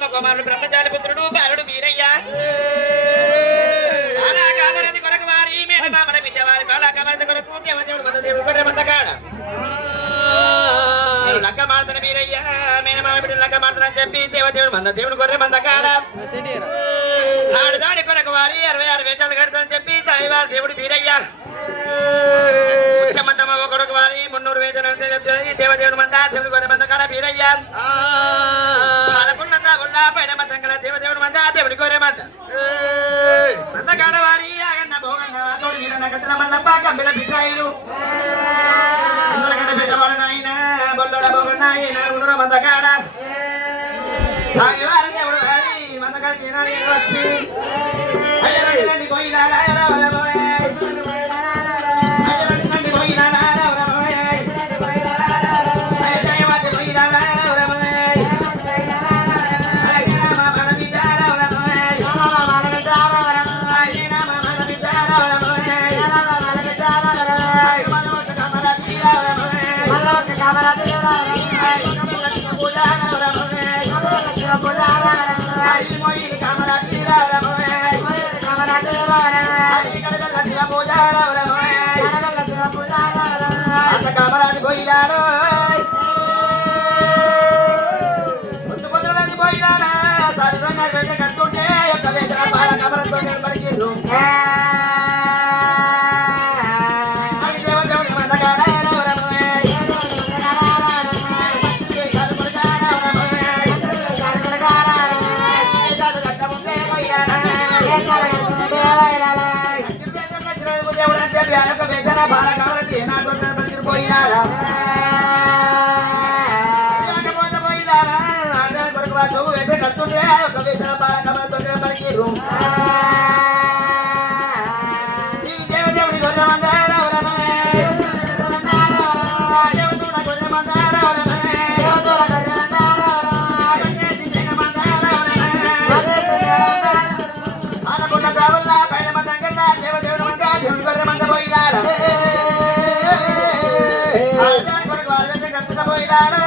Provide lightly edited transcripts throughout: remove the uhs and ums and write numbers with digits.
బ్రహ్మ కుమారుడు బ్రహ్మచారి పుత్రుడు బాలుడు వీరయ్య అలా కామరది కొరకు వారి మేనమామల విద్యవారి బాలా కామరది కొరకు దేవదేవుడు మన దేవుడు కొట్టే మందకాడ లక్క మాడతన వీరయ్య మేనమామ బిడ్డ లక్క మాడతనని చెప్పి దేవదేవుడు మంద దేవుడు కొర్రె మందకాడ ఆడుదాడి కొరకు వారి 66 వేషాలు కడతానని చెప్పి దైవారి దేవుడు వీరయ్య ముఖ్యమంతమ్మ కొడుకు వారి 300 వేషాలు దేవదేవుడు మంద దేవుడు కొర్రె మందకాడ వీరయ్య పైన మందంగా దేవదేవుడు మంద దేవుడి కోరే మంద మందకాడ వారి ఆగన్న భోగన్న తోడు వీరన్న కట్టిన మల్లప్ప కంబిల బిడ్రాయిలు అందరికంటే పెద్దవాడు నాయన బొల్లడ భోగన్న ఈనాడు మందకాడ వారి దేవుడు వారి మందకాడ ఈనాడు వచ్చి అయ్యరండి పోయినా కామరాజు పోయినాడు పొద్దుపొద్దులది పోయినాడా సరసంగా కట్టుకుంటే యొక్క వేసిన బాల కామరంతో పడికిండు అది దేవదేవుడి మందకాడ బాల కామరతి ఏనాడు పోయినాడా పోయినాడా ఆడదాని కొరకు వాడు వేసే కడుతుంటే ఒక వేసిన బాల కామరతో పడికిరు దేవదేవుడి గొర్రె మందార దేవతూడ గొర్రె మందార ఆడకుండా కావల్లా పైన మందంగా దేవదేవుడు మంద దేవుడి గొర్రె మంద పోయినాడా పోయినాడు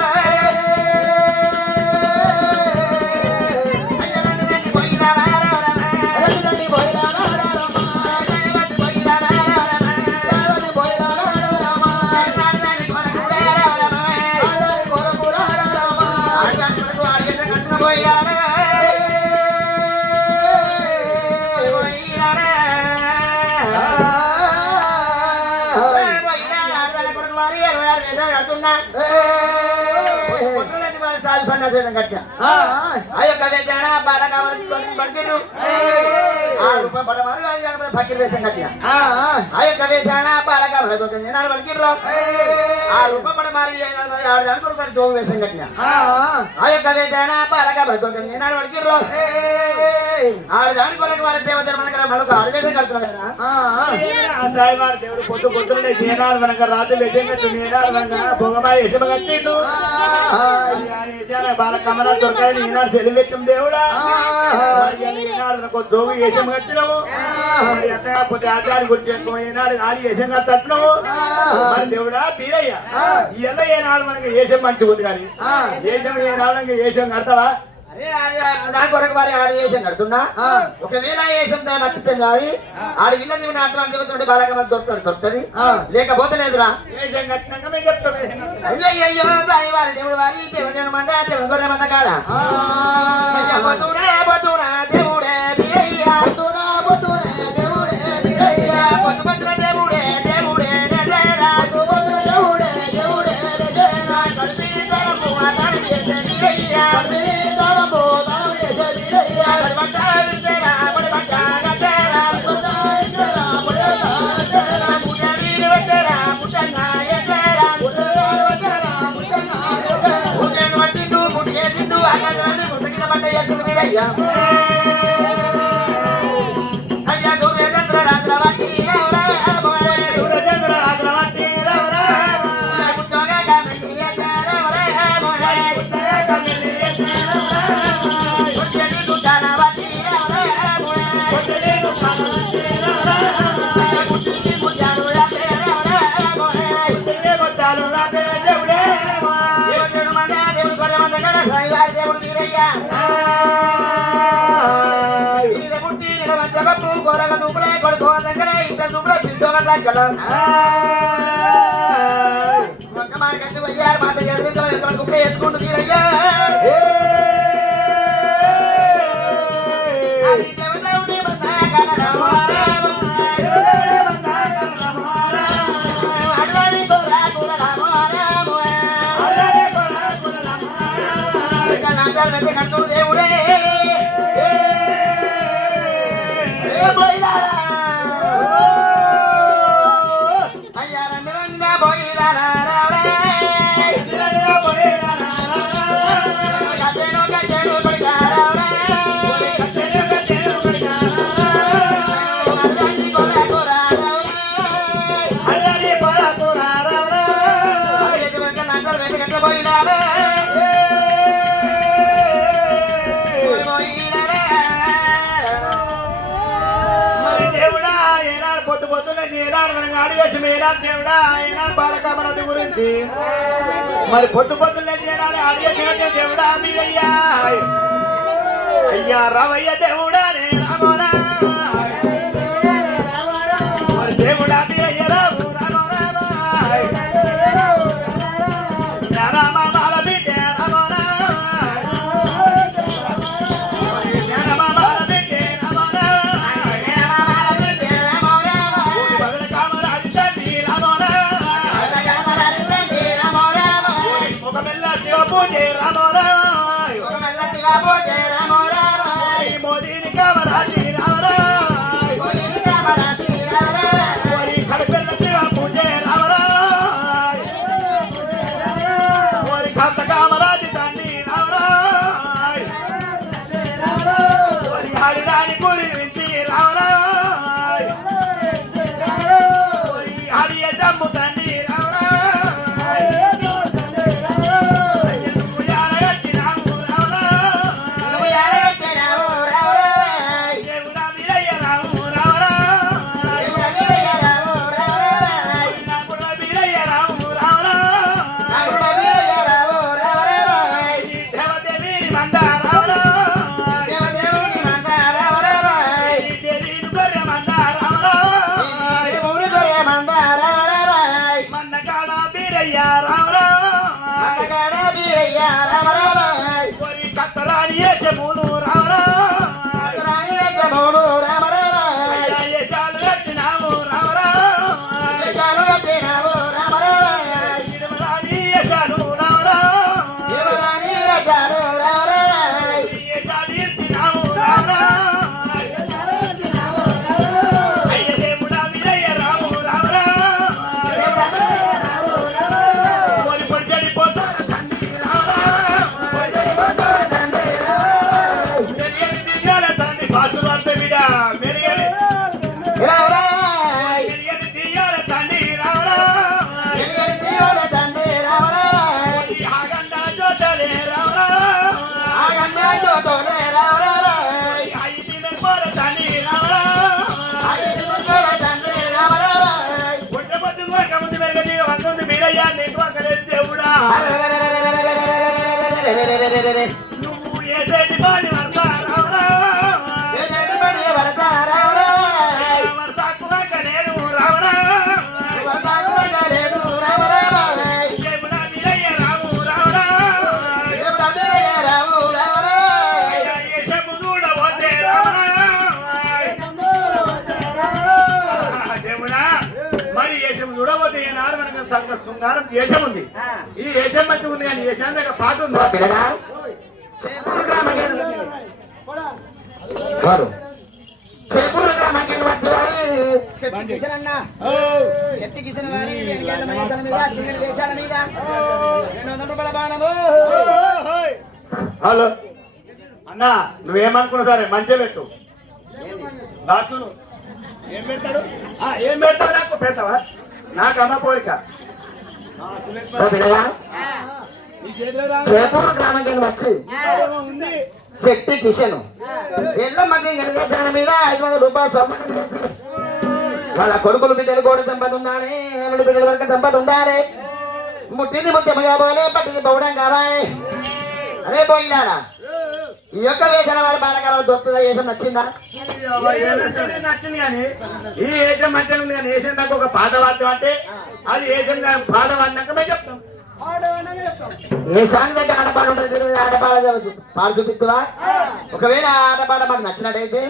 ఫకీర్ వేషం కట్టిన ఆ యొక్క వేషాన బాలగా నాడు పలికిర్రు ఆ రూపం పడ మారి ఆడదానికి ఒక జోగు వేషం కట్టిన ఆ యొక్క వేషాన బాలగా నాడు పలికిర్రు ఆడదానికి కొరకు వారి దేవతల మన దగ్గర మరొక ఆడవేషం కడుతున్నారు కదా దేవుడు పొద్దు పొద్దునే నేనాడు మనక రాత్రి వేషం కట్టి నేనాడు మనక భోగమాయ వేషం కట్టిండు బాల కమల దొరకాలని ఈనాడు తెలియబెట్టిన దేవుడా ఈనాడు నాకు జోగు వేషం కట్టినవు పోతే ఆచార్య గురించి ఏనాడు ఆడి వేషం కట్టినవు మరి దేవుడా బీరయ్య ఇవల్ల ఏనాడు మనకి వేషం మంచిగా ఉంది కానీ వేషం ఏనాడు వేషం కడతావా దాని కొరకు వారి ఆడ వేషం కడుతున్నా ఒకవేళ వేషం నచ్చుతుంది వారి ఆడ విన్నది అర్థం చెబుతుంటే బాలగా మనకు దొరుకుతుంది లేకపోతే లేదురా వేషం కట్టినాక మేము చెప్తాం అయ్యో దాని వారి దేవుడు వారి దేవదేవుడు మంద దేవుడు గొర్రె మంద కాదా బతుడా బతుడా దేవుడే బీరయ్య బతుడా బతుడా దేవుడే బీరయ్య బతుభద్ర దేవుడే దేవుడే దేవుడే దేవుడే కలిసి తరపు అతని చేసే బీరయ్య దేవుడు వీరయ్య ఒక్క మాట కట్టి పోయారు మాత ఎదురు కుక్క ఎత్తుకుంటూ తీరయ్యా అది దేవదేవుడి బంధాకర కట్టుడు దేవుడే అయ్యా రండి పోయిలారా దేవుడా ఏనాడు బాలకామరాజు గురించి మరి పొద్దు పొద్దున్నే ఏనాడు ఆడియో దేవుడా మీరయ్యా అయ్యా రావయ్య దేవుడా నే రామోనా మరి దేవుడా మీరయ్య రావు రామో రామో రామ బాల బిడ్డ రామోనా మోదీని కామరాజీ రామరాయ్ కడపెల్ల శివ పూజే రామరాయ్ కాంత కామరాజీ తండ్రి రామరాయ్ హరిరాణి గురించి రామరాయ్ హరియ జమ్ము తండ్రి రామరాయ్ నువ్వు ఏదేటి బాని శృంగారం దేశం ఉంది. ఈ దేశం మంచిగా ఉంది కానీ దేశం దగ్గర పాట ఉంది. హలో అన్నా, నువ్వేమనుకున్నా సరే మంచిగా పెట్టు. దాచును ఏం పెడతాడు? ఏం పెడతావు? నాకు పెడతావా? నాకు అమ్మ పోయిక చేపూరు గ్రామానికి వచ్చి శక్తి కిషన్ మంది మీద 500 రూపాయలు వాళ్ళ కొడుకులు బిడ్డలు కూడా సంపద ఉండాలి, అల్లుడు బిడ్డల వరకు సంపద ఉండాలి, ముట్టింది ముత్యమగా పోలే, పట్టింది పౌడం కావాలి. అదే పోయినాడా ఈ యొక్క వేసిన వారి బాలకాల దొరుకుతుందా? వేసం నచ్చిందా? నచ్చింది కానీ ఈ ఏషం మంచిగా ఉంది కానీ ఏషం దాకా ఒక పాట పాడతాం అంటే అది ఏషం పాట పాడినాక మేము చెప్తాం. ఏ సాంగ్ దగ్గర ఆడపాట ఉంటుంది, ఆడపాడ పాడు చూపిస్తువా? ఒకవేళ ఆడపాట మాకు నచ్చినట్టయితే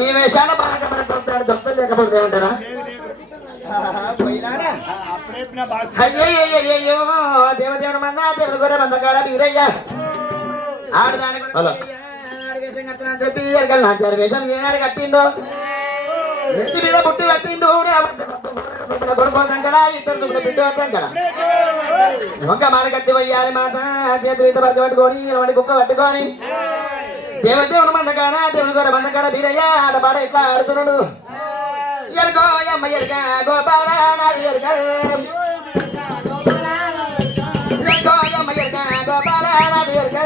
ఈ వేషాన్ని బాగా మనకు దొరుకుతాడు, దొరుకుతుంది లేకపోతే ఏమంటారా? అయ్యో దేవదేవుడు మంద దేవుడు గొర్రె మంద కాడ వీరయ్య ఆడదాని వేషం కట్టిన చెప్పి నాచారు వేషం ఏనాడు కట్టిండో ఎత్తి మీద పుట్టి కట్టిండు కొడుకోతాం కదా ఇద్దరు బిడ్డ వస్తాం కదా వంక మాల కత్తి వయ్యారి మాత చేతులు ఈత పరక పట్టుకొని ఇరవై కుక్క పట్టుకొని దేవదేవుడు మంద కాడ దేవుడు గొర్రె మంద కాడ వీరయ్య ఆడపాడ ఇట్లా ఆడుతున్నాడు. ఎరుకో అమ్మ ఎరుక గోపాల నాది ఎరుక ఎరుకో అమ్మ ఎరుక గోపాల నాది ఎరుక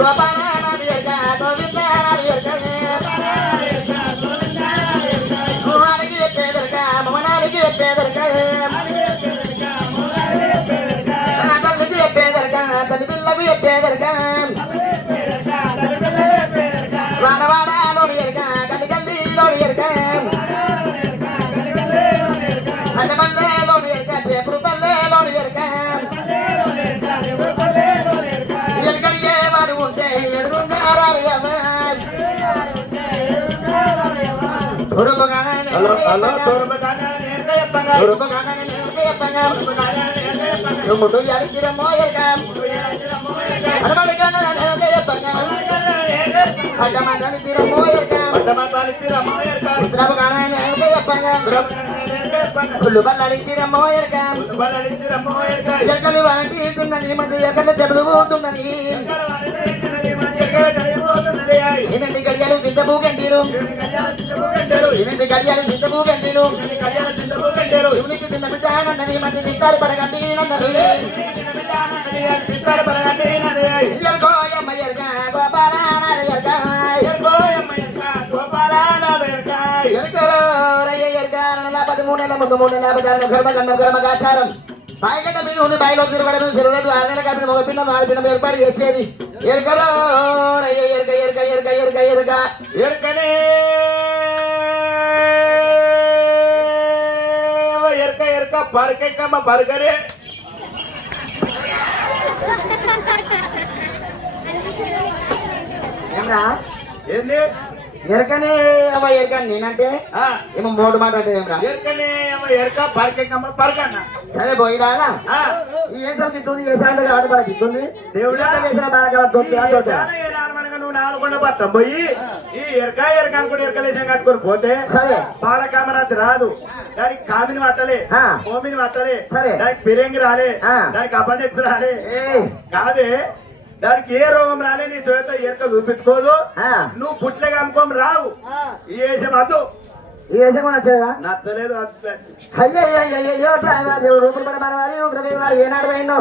గోపాల నాది ఎరుక గోవింద నాది ఎరుక మోహానికి చెప్పేదరుక మమనానికి చెప్పేదరుక తల్లికి చెప్పేదరుక తల్లి పిల్లకి చెప్పేదరుక వాడవాడ లోడి ఎరుక గల్లి గల్లి లోడి ఎరుక పల్లె పల్లె లోడి ఎరుక చేపురు పల్లె లోడి ఎరుక ఎరుకడిగే వారు ఉంటే ఎదురుంటారు ముట్టు ఎరికిరమ్మో ఎరుక పుల్లు బల్లడిచ్చిరమ్మో ఎరక ఎక్కలి వాంటి తున్నది మధ్య ఎక్కడ దెబ్బలు పోతున్నది ఎనిమిది గడియాలు దిద్దబూ గంటీలు ఎనిమిది గడియాలు దిద్దబూ గంటీలు శివునికి తిన్న బిడ్డ అన్నది మధ్య తిస్తారు పడగంటి అన్నది ఎరుకోయమ్మ ఎరక గోపాల ఎరక కర్మకాచారం బాయిగడ్డ మీద ఉండి బాయిలో తిరగడం చెరువులేదు 6 నెలల కాబట్టి ఒక పిల్ల ఆడపిల్ల ఏర్పాటు చేసేది ఎరకలో ఎరక ఎరక ఎరక ఎరక ఎరక ఎరకనే ఎరక ఎరక పరకెక్కమ్మ పరకరే ఏంది ఎరకనే అమ్మ ఎరక నేనంటే ఏమో మూడు మాట అంటే ఏమరా ఎరకనే ఎరక పరకెక్కమ్మ పరకన్న సరే పోయినా ఈ ఏసం గిట్టుంది ఏ సాయంత్రం ఆడపడ గిట్టుంది దేవుడు వేసిన నువ్వు నాలుగుండ పట్టం పోయి ఈ ఎరక ఎరక అనుకుని ఎరకలేసం కట్టుకొని పోతే సరే పాలకామరాతి రాదు, దానికి కామిని పట్టలే భూమిని పట్టలే, సరే దానికి పిరంగి రాలే, దానికి అపెండిక్స్ రాలే, కాదే దానికి ఏ రోగం రాలే, నీ చేత ఎరక చూపించుకోదు, నువ్వు పుట్లగా అమ్ముకోని రావు. ఈ వేషం అదు ఈ వేషం కూడా నచ్చలేదా? నచ్చలేదు. అయ్యో రూపులు పడ మనవారి ఏనాడు పోయిందో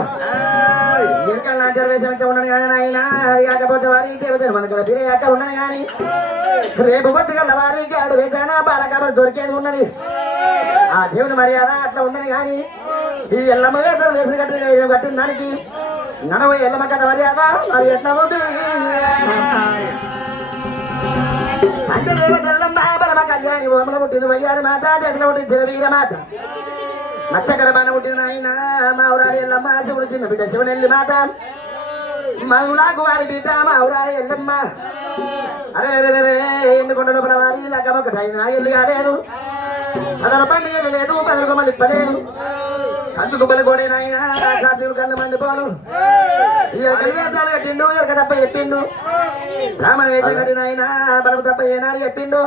ఎరకలు నాచారు వేషం ఉండను కానీ ఆయన అది కాకపోతే వారి దేవతలు మనకు అక్కడ ఉండను కానీ రేపు బతుకల్ల వారికి ఆడు వేసానా బాలకాబడి దొరికేది ఉన్నది. ఆ దేవుని మర్యాద అట్లా ఉన్నది కానీ ఈ ఎల్లమ్మ వేసారు వేసిన కట్టిన దానికి నడవ ఎల్లమ్మ కట్ట మర్యాద అది ఎట్లా ఉంటుంది అంటే దేవతల్లమ్మ పరమ కళ్యాణి ఓమల పుట్టింది వయ్యారి మాత చేతిలో పుట్టింది వీర మాత మత్స్యకర బాణ పుట్టిన ఆయన మా ఊరాడి ఎల్లమ్మ శివుడు చిన్న బిడ్డ శివనెల్లి మాత మగులాకు వాడి బిడ్డ మా ఊరాడి ఎల్లమ్మ. అరే ఎందుకుండడు వారి లగ్గం ఒకటి 5 నాగేళ్ళు కాలేదు, 10 పండుగలు లేదు, 10 కొమ్మలు ఇప్పలేదు, అందుకు బలగోడే నాయన కాశీలు కళ్ళు మండిపోను వేదాలు కట్టిండు ఎరక తప్ప చెప్పిండు బ్రాహ్మణ వేదం కట్టిన ఆయన బలము తప్ప ఏనాడు చెప్పిండు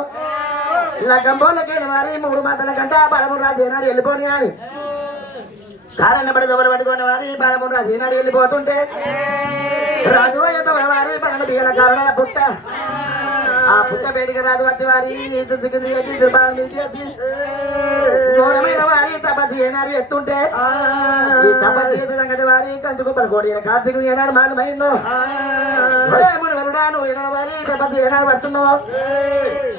లగ్గంబోళ్ళకి వారి 3 మాటల కంట బలము రాజు ఏనాడు వెళ్ళిపోని అని కారణ పడి దొబ్బలు పట్టుకున్న వారి బలము రాజు ఏనాడు వెళ్ళిపోతుంటే రాజు అయ్యతో వారి పడన బియ్యల కారణ పుట్ట ఆ పుట్ట బయటికి రాజు వచ్చి వారి ఘోరమైన వారి తపతి ఏనాడు ఎత్తుంటే ఈ తపతి ఎత్తు సంగతి వారి కంచుకు పడుకోడి కార్తీకుడు ఏనాడు మాలమైందో వరుడా నువ్వు ఏనాడు వారి తపతి ఏనాడు పడుతున్నావు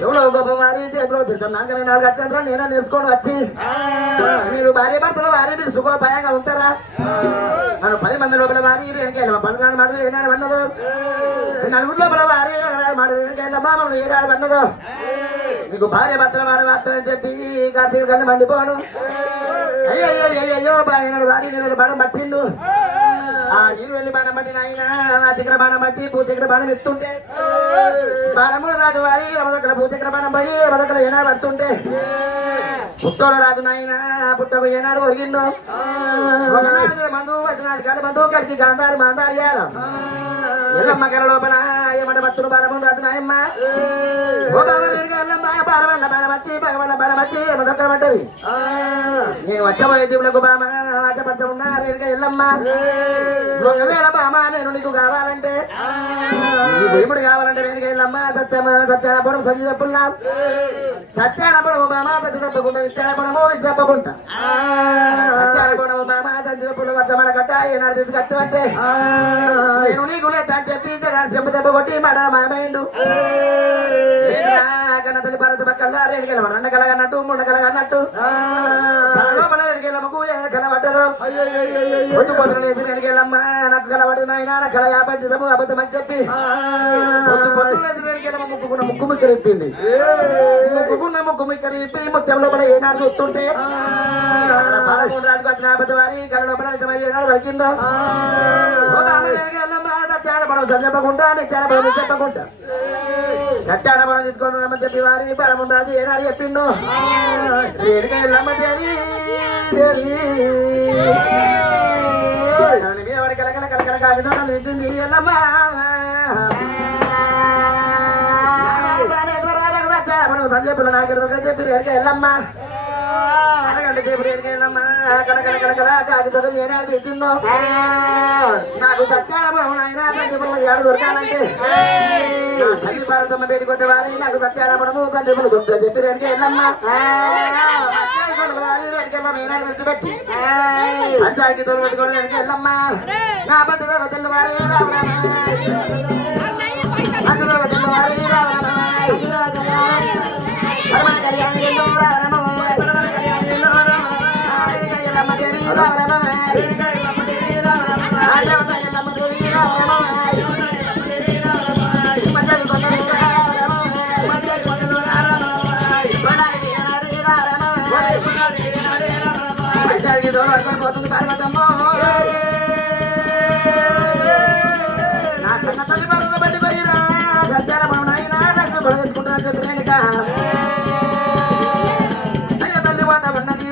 ఎవరో గొప్పవారి చేతిలో తింటాం నాకనే 4 అత్యంతరం నేనే నేర్చుకొని వచ్చి మీరు భార్య భర్తలు వారి మీరు సుఖోపాయంగా ఉంటారా? నన్ను 10 మంది లోపల వారి వెనకాల పనులను మాట ఏనాడు పన్నదో, నలుగురు లోపల వారి మాట వెనకాల మమ్మల్ని ఏనాడు పన్నదో. మీకు భార్య భర్తల మాట మాత్రమే చెప్పి కార్తీక కన్నా మండిపోను. అయ్యో అయ్యో బాగా వారి నేను బాణం పట్టిండు. ఆ నీరు వెళ్ళి బాణం పట్టిన ఆయన నా దగ్గర బాణం పట్టి పూచక్ర బాణం ఎత్తుంటే బాణములు రాజు వారి రమదొక్కల పూచక్ర బాణం పడి రమదొక్కల ఏనాడు పడుతుంటే పుట్టోడ రాజు నాయన పుట్టకు ఏనాడు ఒరిగిండు. ఒకనాడు మందు వచ్చినాడు కాదు మందు కలిసి గాంధారి మాందారి ఎల్లమ్మ గల లోపల ఏమంట భక్తులు బాణము రాజు నాయమ్మ ఎల్లమ్మ బాణవల్ల బాణమచ్చి భగవల్ల బాణమచ్చి రమదొక్కల పడ్డది. నేను వచ్చబోయే జీవులకు బామ ఆశపడుతూ ఉన్నారు ఎల్లమ్మ. ఒకవేళ బామ నేను నీకు కావాలంటే నీకు ఎప్పుడు కావాలంటే నేను వెళ్ళమ్మా సత్యానపడం సంచి తప్పున్నా సత్యానపడము బామ సంచి తప్పకుండా ఇచ్చానపడము ఇది తప్పకుండా సత్యానపడము బామ సంచి తప్పుడు వర్తమాన కట్ట ఏనాడు తీసి కట్టమంటే నేను నీకు లేదని చెప్పి చెంపు దెబ్బ కొట్టి మాట మామైండు. కన్న తల్లి పరత పక్కల రేణుకెళ్ళ రెండు కలగన్నట్టు మూడు కలగన్నట్టు లోపల రేణుకెళ్ళమ్మకు కలబడ్డదు. పొద్దు పొద్దున వేసి రేణుకెళ్ళమ్మా నాకు కలబడ్డది నాయన నాకు కల యాపడ్డము అబద్ధం అని చెప్పి పొద్దు పొద్దున వేసి రేణుకెళ్ళమ్మ ముక్కుకున్న ముక్కు మిక్కరిప్పింది. ముక్కుకున్న ముక్కు మిక్కరిప్పి ముత్యం లోపల ఏనాడు చూస్తుంటే 13 రాజుకు వచ్చిన అబద్ధం వారి కళ లోపల నిజమై ఏనాడు వరికిందో. సత్యానపడం చెప్పకుండా నిత్యానపడం చెప్పకుండా సత్యానపడం తీసుకొని రమ్మని చెప్పి వారి పరముందు రాజు ఏనాడు చెప్పిండు. వెళ్ళమ్మ దేవి మీద వాడి కలకల కలకల కాగితం నిలిచింది ఎల్లమ్మ. సంజయపుల నాగరిక చెప్పి రేణుక ఎల్లమ్మ అరగంట చెప్పి రేణుక ఎల్లమ్మ కలకల కలకల కాగితం ఏనాడు తెచ్చిందో. నాకు సత్యానపడం అయినా సంజయపుల ఏడు దొరకాలంటే తల్లి భారతమ్మ పేరుకి వచ్చే వారి నాకు సత్యానపడము సంజయపుల దొరుకుతా చెప్పి రేణుక ఎల్లమ్మ విడిచిపెట్టి పంచాయతీ తోలు పెట్టుకోవడం వెళ్ళమ్మా నా బద్దలో తెల్లవారి అందులో తెల్లవారి పోతుంది పార్వతమ్మ నా కన్న తల్లి పరుగు బట్టి పోయినా సత్యానపడం నాయన నాకు పొడగెత్తుకుంటున్నా చెప్పినాక అయ్యో తల్లి వాత ఉన్నది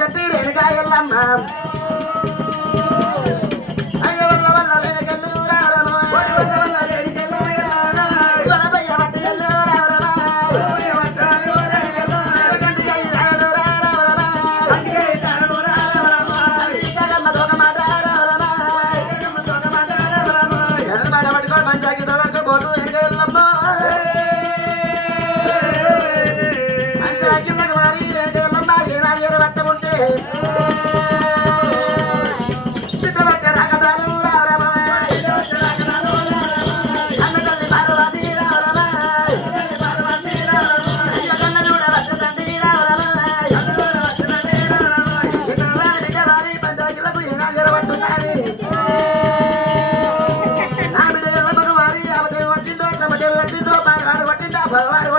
చెప్పి రేణుక ఎల్లమ్మ అయ్యో వల్ల వల్ల రేణుకెళ్ళు రావరమ వలబయ్య వట్టెళ్ళు రావరమ గంటి జై రావరమ జగమ్మ దొంగ మాట రావరమ ఎల్లమ్మ పట్టుకొని పంచాకి దొరక పోతూ ఎల్లమ్మ పంచాకి మగవారి రేణుకెళ్ళమ్మ ఏనాడు ఏరు వట్టముంటే రావరమ చదవాడు